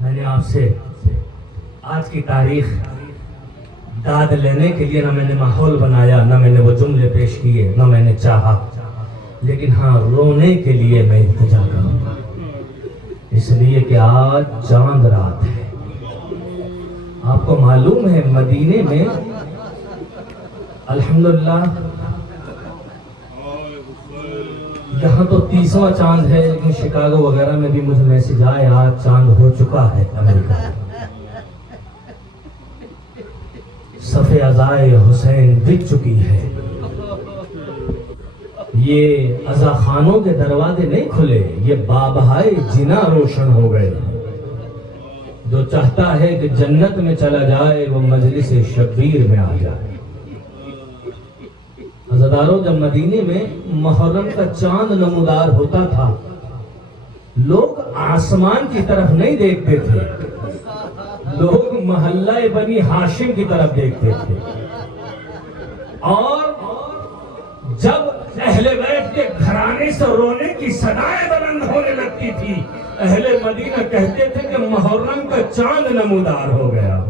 میں نے آپ سے آج کی تاریخ داد لینے کے لیے نہ میں نے ماحول بنایا، نہ میں نے وہ جملے پیش کیے، نہ میں نے چاہا، لیکن ہاں رونے کے لیے میں التجا کروں گا، اس لیے کہ آج چاند رات ہے۔ آپ کو معلوم ہے مدینے میں الحمدللہ یہاں تو 30واں چاند ہے، لیکن شکاگو وغیرہ میں بھی مجھے میسج آئے آج چاند ہو چکا ہے امریکہ میں۔ صف عزائے حسین بچ چکی ہے، یہ عزا خانوں کے دروازے نہیں کھلے، یہ بابہائے جنا روشن ہو گئے۔ جو چاہتا ہے کہ جنت میں چلا جائے وہ مجلس شبیر میں آ جائے۔ عزاداروں، جب مدینے میں محرم کا چاند نمودار ہوتا تھا، لوگ آسمان کی طرف نہیں دیکھتے تھے، لوگ محلہ بنی ہاشم کی طرف دیکھتے تھے۔ اور جب اہل بیت کے گھرانے سے رونے کی صدائیں بلند ہونے لگتی تھی، اہل مدینہ کہتے تھے کہ محرم کا چاند نمودار ہو گیا۔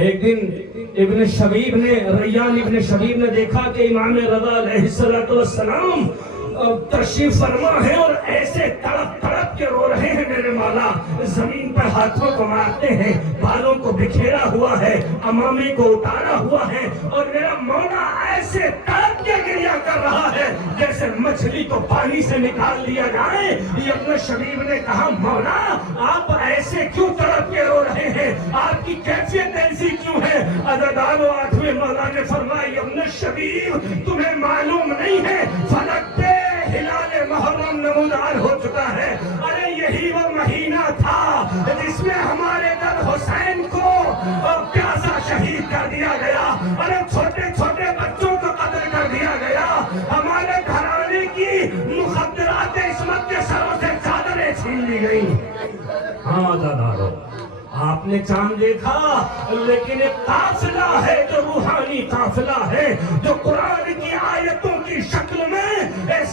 ایک دن ابن شبیب نے، ریان ابن شبیب نے دیکھا کہ امام رضا علیہ السلام تشریف فرما ہے اور ایسے تڑپ تڑپ کے رو رہے ہیں، میرے مولا زمین پر ہاتھوں کو مارتے ہیں، بالوں کو بکھیرا ہوا ہے، امامی کو اتارا ہوا ہے، اور میرا مولا ایسے تڑپ کے گریہ کر رہا ہے جیسے مچھلی کو پانی سے نکال لیا جائے۔ ابن شبیب نے کہا مولا آپ ایسے کیوں تڑپ کے رو رہے ہیں، آپ کی کیفیت ایسی کیوں ہے؟ عزادارو آٹھویں مولا نے فرمایا ابن شبیب تمہیں معلوم نہیں ہے فلک پہ ہلال محرم نمودار ہو چکا ہے۔ ارے یہی وہ مہینہ تھا جس میں ہمارے در حسین کو پیاسا شہید کر دیا گیا، ارے چھوٹے چھوٹے بچوں کو قتل کر دیا گیا، ہمارے گھرانے کی مخدرات عصمت کے سروں سے چادریں چھین لی گئی۔ ہاں عزادارو، آپ نے چاند دیکھا، لیکن ایک قافلہ ہے جو روحانی قافلہ ہے، جو قرآن کی آیتوں کی شکل میں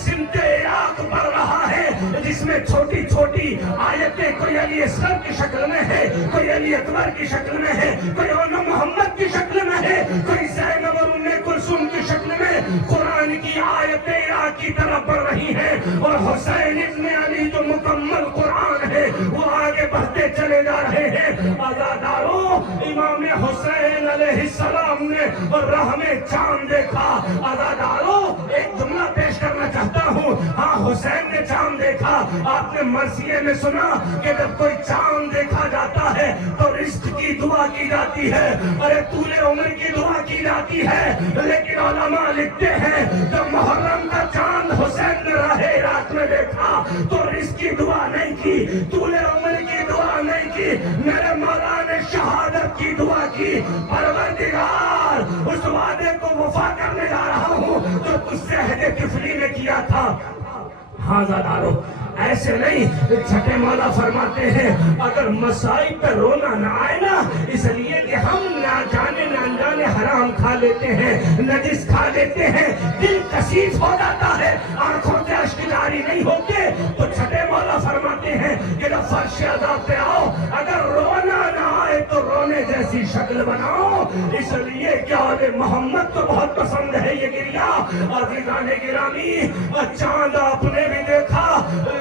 سمت عراق بڑھ رہا ہے، جس میں چھوٹی چھوٹی آیتیں کوئی علی اصغر کی شکل میں ہے، کوئی علی اکبر کی شکل میں ہے، کوئی اولاد محمد کی شکل میں ہے، کوئی زینب اور ام کلثوم کی شکل میں قرآن کی آیتیں عراق کی طرف بڑھ رہی ہیں، اور حسین ابن علی جو مکمل قرآن ہے وہ آگے بڑھتے چلے جا رہے ہیں۔ عزادارو، امام حسین علیہ السلام نے راہ میں چاند دیکھا۔ عزادارو، ایک جملہ پیش کرنا چاہتا ہوں، ہاں حسین نے چاند دیکھا۔ آپ نے مرثیے میں سنا کہ جب کوئی چاند دیکھا جاتا ہے تو رزق کی دعا کی جاتی ہے، ارے طول عمر کی دعا کی جاتی ہے، لیکن علماء لکھتے ہیں جب محرم کا چاند حسین نے راہ عراق میں دیکھا تو رزق کی دعا نہیں کی، طول عمر کی دعا نہیں کی، میرے مولا نے شہادت کی دعا کی۔ پروردگار، اس وعدے کو وفا کرنے جا رہا ہوں جو تجھ سے عہد طفلی میں کیا تھا۔ ہاں عزادارو، ایسے نہیں، چھٹے مولا فرماتے ہیں اگر مصائب پہ رونا نہ آئے نا، اس لیے کہ ہم نہ جانے نہ انجانے حرام کھا لیتے ہیں، نجس کھا لیتے ہیں، دل کثیف ہو جاتا ہے، آنکھوں سے اشک جاری نہیں ہوتے، تو چھٹے مولا فرماتے ہیں کہ جب فرش عذاب پہ آؤ اگر رونا نہ آئے تو رونے جیسی شکل بناؤ، اس لیے کہ آل محمد کو بہت پسند ہے یہ گریہ۔ عزیزان گرامی، چاند آپ نے بھی دیکھا،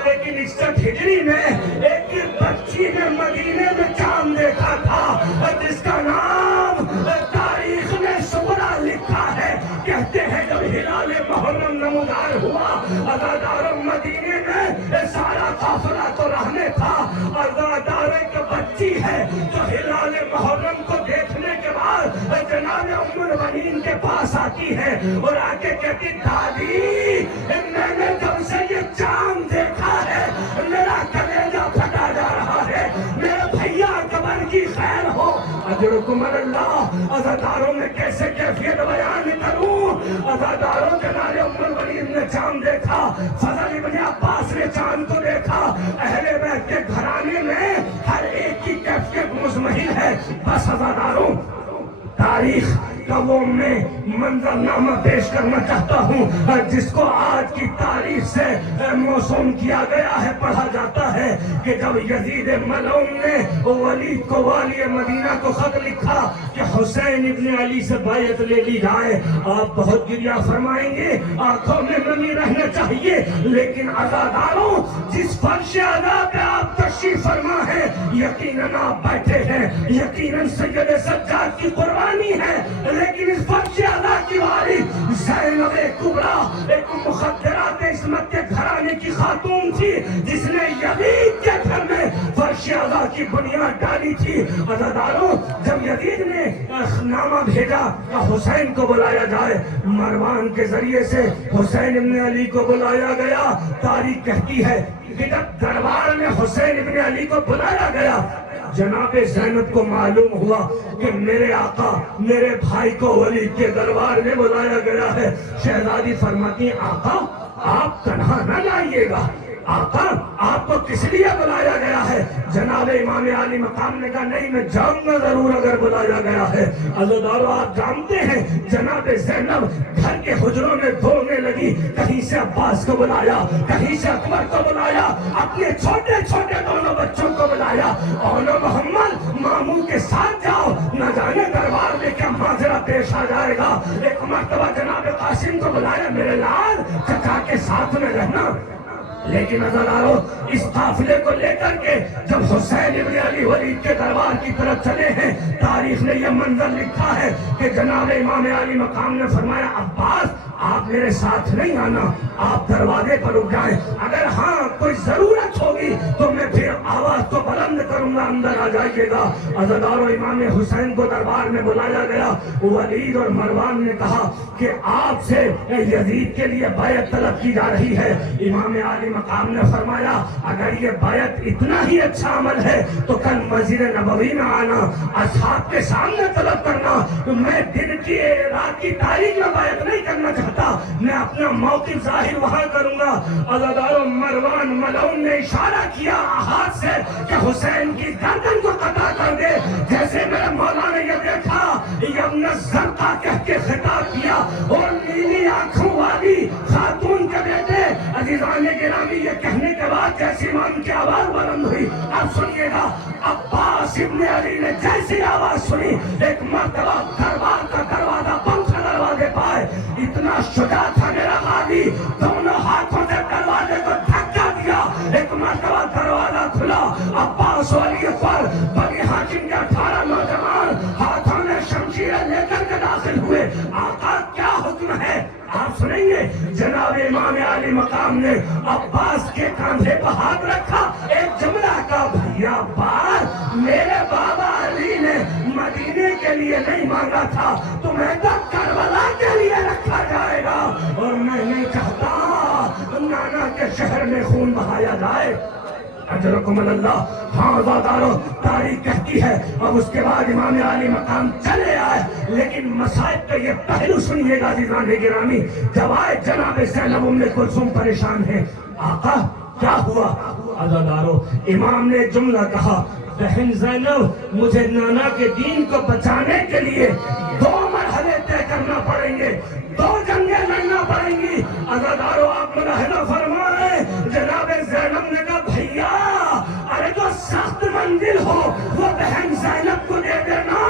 لیکن 61 ہجری میں ایک بچی نے مدینے میں چاند دیکھا تھا جس کا نام تاریخ نے سغرا لکھا ہے۔ کہتے ہیں جب ہلال محرم نمودار ہوا، عزاداروں مدینے میں سارا قافلہ تو رہنے تھا، عزادار ایک بچی ہے جو ہلال محرم کو دیکھنے کے بعد جناب ام المؤمنین کے پاس آتی ہے اور آ کے کہتی دادی میں نے جب سے یہ چاند دیکھا ہے میرا کلیجہ پھٹا جا رہا ہے، میرے بھیا قبر کی خیر ہو، اجرکم اللہ۔ عزاداروں میں کیسے کیفیت بیان کروں؟ عزاداروں جناب ام المؤمنین نے چاند دیکھا، فضل ابن عباس نے چاند کو دیکھا، اہل بیت کے گھرانے میں ہر ایک کی کیفیت مزمحل ہے۔ بس عزاداروں تاریخ کا وہ میں منظرنامہ پیش کرنا چاہتا ہوں جس کو آج کی تاریخ سے موسوم کیا گیا ہے، پڑھا جاتا ہے کہ جب یزید ملعون نے ولید کو والی مدینہ کو خط لکھا کہ حسین ابن علی سے بیعت لے لی جائے، آپ بہت گریہ فرمائیں گے، آنکھوں میں نمی رہنا چاہیے، لیکن عزاداروں جس فرش ادا پہ آپ تشریف فرما ہے یقیناً آپ بیٹھے ہیں، یقیناً سید سجاد کی قربانی ہے، لیکن اس فرش ادا کی والی زینب کبریٰ ایک مخدرات عصمت کے گھرانے کی خاتون تھی جس نے یزید کے گھر میں فرش ادا کی بنیاد ڈالی تھی۔ عزاداروں جب یزید نے نامہ بھیجا کہ حسین کو بلایا جائے، مروان کے ذریعے سے حسین ابن علی کو بلایا گیا۔ تاریخ کہتی ہے کہ جب دربار میں حسین ابن علی کو بلایا گیا، جناب زینب کو معلوم ہوا کہ میرے آقا میرے بھائی کو ولید کے دربار میں بلایا گیا ہے۔ شہزادی فرماتی ہیں آقا آپ تنہا نہ لائیے گا، آقا آپ کو کس لیے بلایا گیا ہے؟ جناب امام علی مقام نے کہا نہیں میں جاؤں گا ضرور اگر بلایا گیا ہے۔ عزادارو آپ جانتے ہیں جناب زینب گھر کے حجروں میں دوڑنے لگی، کہیں سے عباس کو بلایا، کہیں سے اکبر کو بلایا، اپنے چھوٹے چھوٹے دونوں بچوں کو بلایا، اولو محمد ماموں کے ساتھ جاؤ، نہ جانے دربار میں کیا ماجرا پیش آ جائے گا۔ ایک مرتبہ جناب قاسم کو بلایا، میرے لال چچا کے ساتھ میں رہنا۔ لیکن عزادارو اس قافلے کو لے کر کے جب حسین ابن علی ولید کے دربار کی طرف چلے ہیں، تاریخ نے یہ منظر لکھا ہے کہ جناب امام علی مقام نے فرمایا عباس آپ میرے ساتھ نہیں آنا، آپ دروازے پر رک جائیں، اگر ہاں کوئی ضرورت ہوگی تو میں پھر آواز کو بلند کروں گا، اندر آ جائیے گا۔ عزادارو امام حسین کو دربار میں بلایا گیا، ولید اور مروان نے کہا کہ آپ سے یزید کے لیے بیعت طلب کی جا رہی ہے۔ امام علی مقام نے فرمایا اگر یہ بیعت اتنا ہی اچھا عمل ہے تو کل مسجد نبوی میں آنا، اصحاب کے سامنے طلب کرنا، میں دن کی رات کی تاریخ میں بیعت نہیں کرنا چاہتا، میں اپنا موقف ظاہر وہاں کروں گا۔ عزادارو مروان ملعون نے اشارہ کیا ہاتھ سے کہ حسین کی گردن کو قطع کر دے۔ جیسے میرے مولا نے یہ دیکھا ابن زرقا کہہ کے خطاب کیا اور نیلی آنکھوں والی خاتون کے بیٹے عزیزان گرامی یہ کہنے کے بعد جیسی امام کی آواز بلند ہوئی، اب سنیے گا عباس ابن علی نے جیسی آواز سنی ایک مرتبہ دربار کا دروازہ بند تھا، دروازے پائے اتنا شجاع تھا میرا غازی، دونوں ہاتھوں سے دروازے کو دھکا دیا، ایک مرتبہ دروازہ کھلا، عباس والی پر بنی ہاشم کے 18 نوجوان ہاتھوں میں شمشیریں لے کر کے داخل ہوئے۔ آقا کیا حکم ہے آپ سنیں گے؟ جناب امام علی مقام نے عباس کے کاندھے پر ہاتھ رکھا، ایک جملہ کہا بھیا عباس میرے بابا علی نے مدینے کے لیے نہیں مانگا تھا، تمہیں تو کربلا کے لیے رکھا جائے گا، اور میں نہیں چاہتا نانا کے شہر میں خون بہایا جائے۔ اجرکم اللہ۔ ہاں عزادارو تاریخ کہتی ہے اب اس کے بعد امام علی مقام چلے آئے، لیکن مصائب کا یہ پہلو سنیے گا عزیزان گرامی، جب آئے جناب زینب ام کلثوم پریشان ہیں، آقا کیا ہوا؟ عزادارو امام نے جملہ کہا بہن زینب مجھے نانا کے دین کو بچانے کے لیے 2 مرحلے طے کرنا پڑیں گے، 2 جنگیں لڑنا پڑیں گی۔ عزادارو آپ ملاحظہ فرمائیں جناب زینب نے کہا بھیا ارے جو سخت منزل ہو وہ بہن زینب کو دے دینا،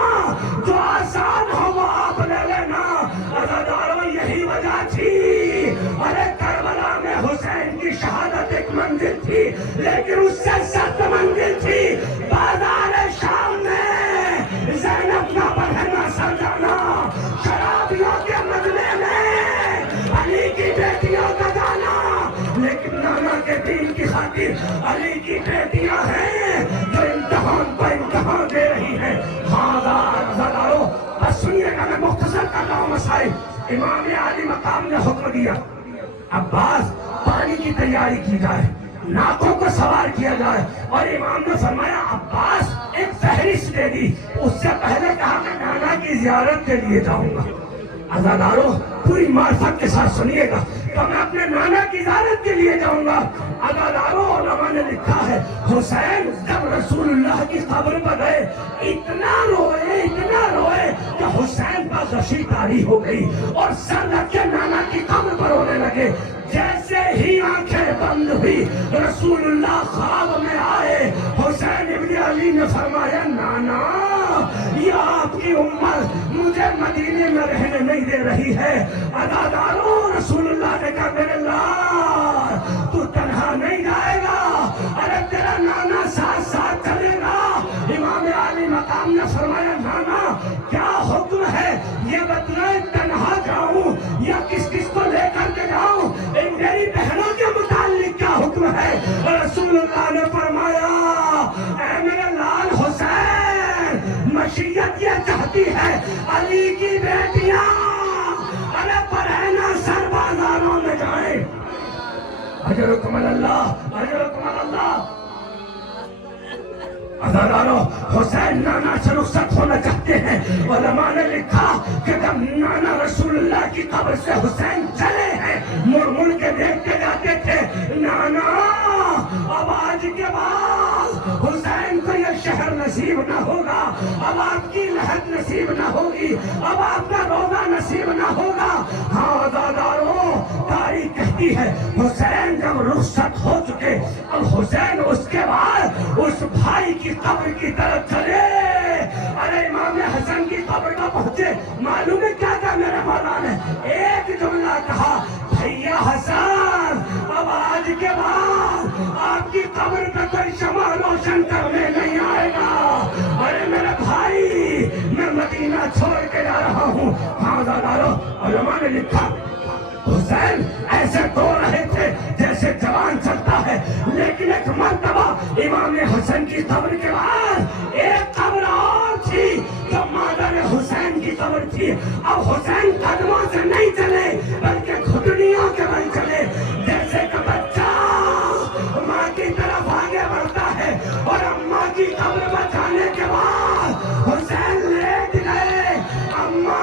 جو آسان ہو وہ آپ لے لینا۔ عزادارو یہی وجہ تھی، ارے کربلا میں حسین کی شہادت ایک منزل تھی، لیکن اس سے سخت منزل تھی بازار شام میں زینب کا بہنا سر جانا، شرابیوں کے مجمع میں علی کی بیٹیوں کا جانا، لیکن نانا کے دین کی خاطر علی کی بیٹیاں ہیں جو امتحان پر امتحان دے رہی ہیں۔ عزادارو بس سنیے گا میں مختصر کر رہا ہوں مسائل۔ امام علی مقام نے حکم دیا عباس پانی کی تیاری کی جائے، ناکوں کو سوار کیا جائے، اور امام نے فرمایا عباس ایک فہرست دے دی، اس سے پہلے کہا میں نانا کی زیارت کے لیے جاؤں گا۔ عزادارو پوری معرفت کے ساتھ سنیے گا تو میں اپنے نانا کی زیارت کے لیے جاؤں گا۔ عزادارو علماء نے لکھا ہے حسین جب رسول اللہ کی قبر پر گئے اتنا روئے کہ کہ حسین پر غشی طاری ہو گئی اور سر رکھ کے نانا کی قبر پر رونے لگے. جیسے ہی آنکھیں بند ہوئی رسول اللہ خواب میں آئے. حسین ابن علی نے فرمایا نانا یہ آپ کی امت مجھے مدینے میں رہنے نہیں دے رہی ہے. عزاداروں رسول اللہ نے کہا میرے لال تو تنہا نہیں جائے گا, ارے تیرا نانا ساتھ ساتھ چلے گا. امام علی مقام نے فرمایا نانا کیا حکم ہے یہ بتلائے, تنہا جاؤں یا کس کس کو لے کر کے جاؤں, میری بہنوں کے متعلق کیا حکم ہے. رسول اللہ نے فرمایا اے میرے لال حسین مشیت یہ چاہتی ہے علی کی بیٹیاں ارے پرہینا سر بازاروں میں جائیں. اجرکم اللہ اجرکم اللہ. عزاداروں حسین نانا سے رخصت ہونا چاہتے ہیں. علماء نے لکھا کہ جب نانا رسول اللہ کی قبر سے حسین چلے ہیں مڑ مڑ کے دیکھتے جاتے تھے نانا اب آج کے بعد حسین کو یہ شہر نصیب نہ ہوگا, اب آپ کی لہد نصیب نہ ہوگی, اب آپ کا روزہ نصیب نہ ہوگا. ہاں عزاداروں تاریخ کہتی ہے حسین جب رخصت ہو چکے اب حسین اس کے بعد اس بھائی کی قبر کی طرف چلے. ارے امام حسن کی قبر کا پہنچے, معلوم ہے کیا کہا میرے مولا نے, ایک جملہ کہا بھیا حسن اب آج کے بعد آپ کی قبر پہ کوئی شمع روشن کرنے نہیں آئے گا. ارے میرے بھائی میں مدینہ چھوڑ کے جا رہا ہوں. ہاں عزاداروں علماء نے لکھا حسین ایسے دو رہے تھے جیسے جوان چلتا ہے, لیکن ایک مرتبہ امام حسن کی قبر کے بعد ایک قبر اور تھی جو مادر حسین کی قبر تھی. اب حسین قدموں سے نہیں چلے بلکہ گھٹنیوں کے بل چلے. جیسے کہ بچہ ماں کی طرف آگے بڑھتا ہے اور اماں کی قبر پر جانے کے بعد حسین لیٹ گئے. اماں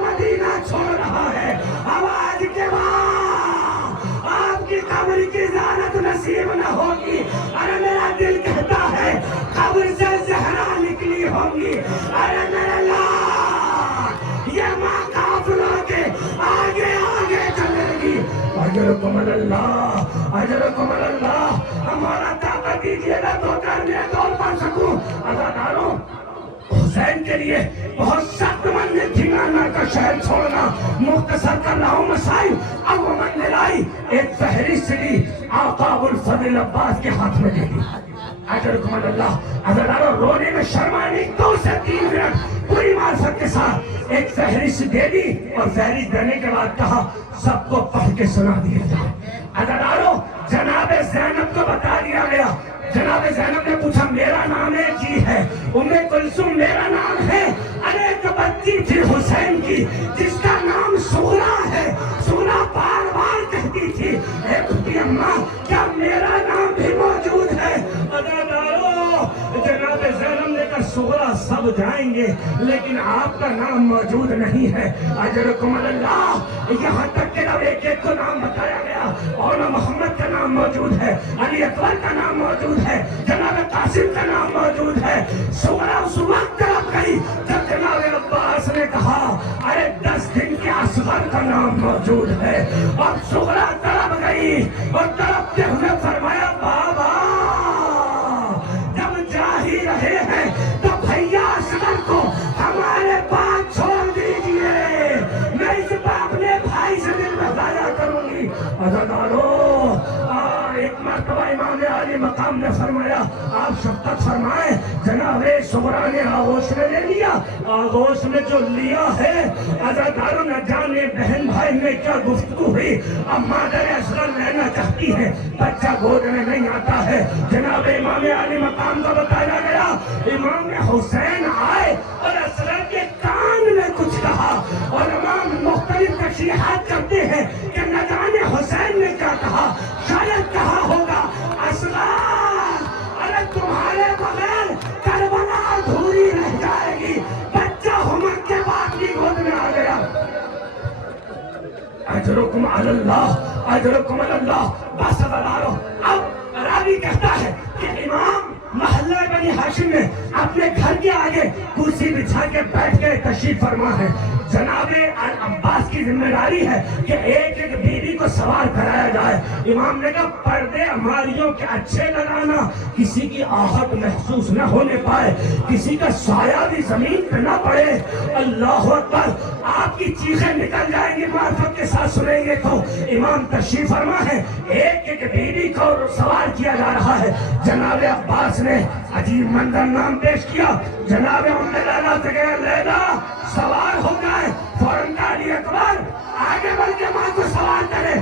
مدینہ چھوڑ رہا ہے, اب آج کے بعد آپ کی قبر کی زیارت نصیب نہ ہوگی. ارے میرا دل کہتا ہے قبر سے زہرا نکلی ہوگی. ارے میرے لال یہ ماں قافلہ کے آگے آگے چلے گی. اجرکم اللہ اجرکم اللہ. ہمارا طاقت دیجیے گا تو کرنے دور پڑھ سکوں. عزاداروں حسین کے لیے بہت سخت منزل تھی نانا کا شہر چھوڑنا. مختصر کر رہا ہوں مسائل. اب وہ منزل آئی, ایک فہرست لی آقا ابوالفضل عباس کے ہاتھ میں دے دی. اجرکم اللہ. عزاداروں رونے میں شرمائے 2 سے 3 منٹ پوری معرفت کے ساتھ ایک فہرست دے دی اور فہرست دینے کے بعد کہا سب کو پڑھ کے سنا دیا جائے. عزاداروں جناب زینب کو بتا دیا گیا. جناب زینب نے پوچھا میرا نام ہے جی ہے. ام کلثوم میرا نام ہے. ارے ایک بچی تھی حسین کی جس کا نام سغرا ہے. سغرا بار بار کہتی تھی اے بھٹی اماں کیا میرا نام بھی موجود ہے. عزاداروں جناب زینب نے کہا سغرا سب جائیں گے لیکن آپ کا نام موجود نہیں ہے. اجرکم اللہ. یہاں تک کہ جب ایک ایک کو نام بتایا گیا, مولانا محمد کا نام موجود ہے, علی اکبر کا نام موجود ہے, جناب قاسم کا نام موجود ہے. سغرا اس وقت طرف گئی جب جناب عباس نے کہا ارے 10 دن کے اصغر کا نام موجود ہے. اب سغرا طرف گئی اور طرفتے ہوئے فرمایا بابا جب جا ہی رہے ہیں تو بھیا اصغر کو ہمارے پاس چھوڑ دیجئے, میں اس پہ اپنے بھائی سے دل میں ضائع کروں گی. عزاداروں ایک مرتبہ امام علی مقام نے فرمایا آپ شفقت فرمائیں. جناب سغرا نے آغوش میں لے لیا. آغوش میں جو لیا ہے عزاداروں نہ جانے بہن بھائی میں کیا گفتگو ہوئی. اب مادر اصغر رہنا چاہتی ہے, بچہ گود میں نہیں آتا ہے. جناب امام علی مقام کو بتایا گیا. امام حسین آئے اور اصغر کے کان میں کچھ کہا. علماء مختلف تشریحات کرتے ہیں کہ نہ جانے حسین نے کیا کہا. شاید کہا ہوگا اصغر ارے تمہارے بغیر کربلا ادھوری رہ جائے گی. بچہ ہومک کے بعد کی گود میں آ گیا. اجرکم اللہ اجرکم اللہ. بس عزاداروں اب راوی کہتا ہے کہ امام محلے میں بنی ہاشم نے اپنے گھر کے آگے کرسی بچھا کے بیٹھ کے تشریف فرما ہے. جناب عباس کی ذمہ داری ہے کہ ایک ایک بیوی کو سوار کرایا جائے. امام نے کہا پردے ہماریوں کے اچھے لگانا، کسی کی آہٹ محسوس نہ ہونے پائے، کسی کا سایہ بھی زمین پہ نہ پڑے. اللہ اکبر، آپ کی چیخیں نکل جائیں گی معرفت کے ساتھ سنیں گے تو. امام تشریف فرما ہے، ایک ایک بیوی کو سوار کیا جا رہا ہے. جناب عباس نے عجیب منظر نام پیش کیا. جناب ام لیلا سے کہا لیلا سوار ہو جائے. فوراً علی اکبر آگے بڑھ کے ماں کو سوار کرے.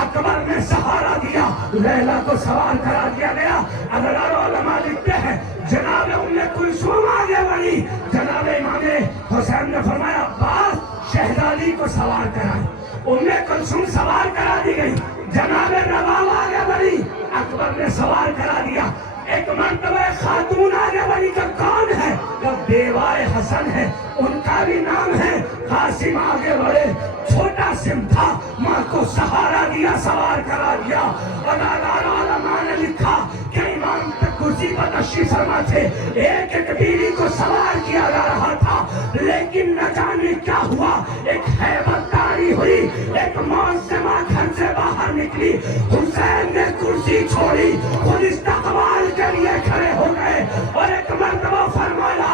اکبر نے سہارا دیا، لیلا کو سوار کرا دیا گیا. اگر علماء لکھتے ہیں جناب ام کلثوم آگے بڑھی. جناب امام حسین نے فرمایا عباس شہزادی کو سوار کرائے. ام کلثوم سوار کرا دی گئی. جناب رباب آگے بڑھی، اکبر نے سوار کرا دیا. ایک مرتبہ خاتون آگے بڑھی کا کون ہے؟ وہ بیوائے حسن ہے، ان کا بھی نام ہے. قاسم آگے بڑھے، چھوٹا سم تھا، ماں کو سہارا دیا، سوار کرا دیا. اور علماء نے لکھا کہ امام کرسی پر تشریف فرما تھے، ایک ایک بیوی کو سوار کیا جا رہا تھا. لیکن نہ جانے کیا ہوا، ایک ہیبت طاری ہوئی، ایک موت سے ماں گھر سے باہر نکلی. حسین نے کرسی چھوڑی، خود استقبال کے لیے کھڑے ہو گئے اور ایک مرتبہ فرمایا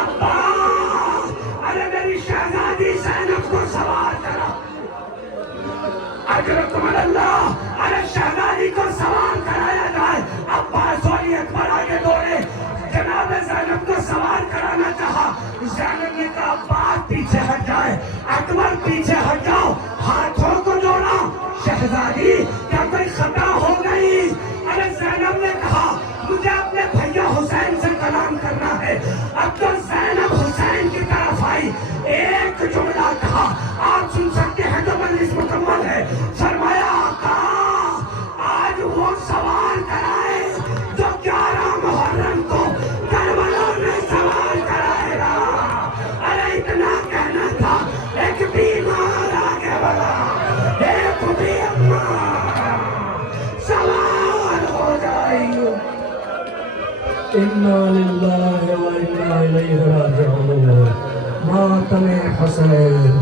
عباس ارے میری شہزادی زینب کو سوار کرا. اجرکم اللہ، ارے شہزادی کو سوار کرایا جائے. عباس علی اکبر آگے دوڑے، جناب زینب کو سوار کرانا چاہا. زینب نے کہا عباس پیچھے ہٹ جائے. اکبر پیچھے ہٹ جاؤ. ہاتھوں کو جوڑا، شہزادی کیا کوئی خطا ہو گئی؟ ارے زینب نے کہا مجھے اپنے بھیا حسین سے کلام کرنا ہے. اب تو زینب حسین کی طرف آئی، ایک جملہ کہا، آپ سن سکتے ہیں جو مجلس مکمل ہے. فرمایا آقا آج وہ سوار کرائے جو 11 محرم کو کربلا میں سوار کرائے گا. ارے اتنا کہنا تھا، ایک بیمار آگے بڑھا، ایک بیمار سوار ہو جائے. انا للہ و انا الیہ راجعون. ماتم حسین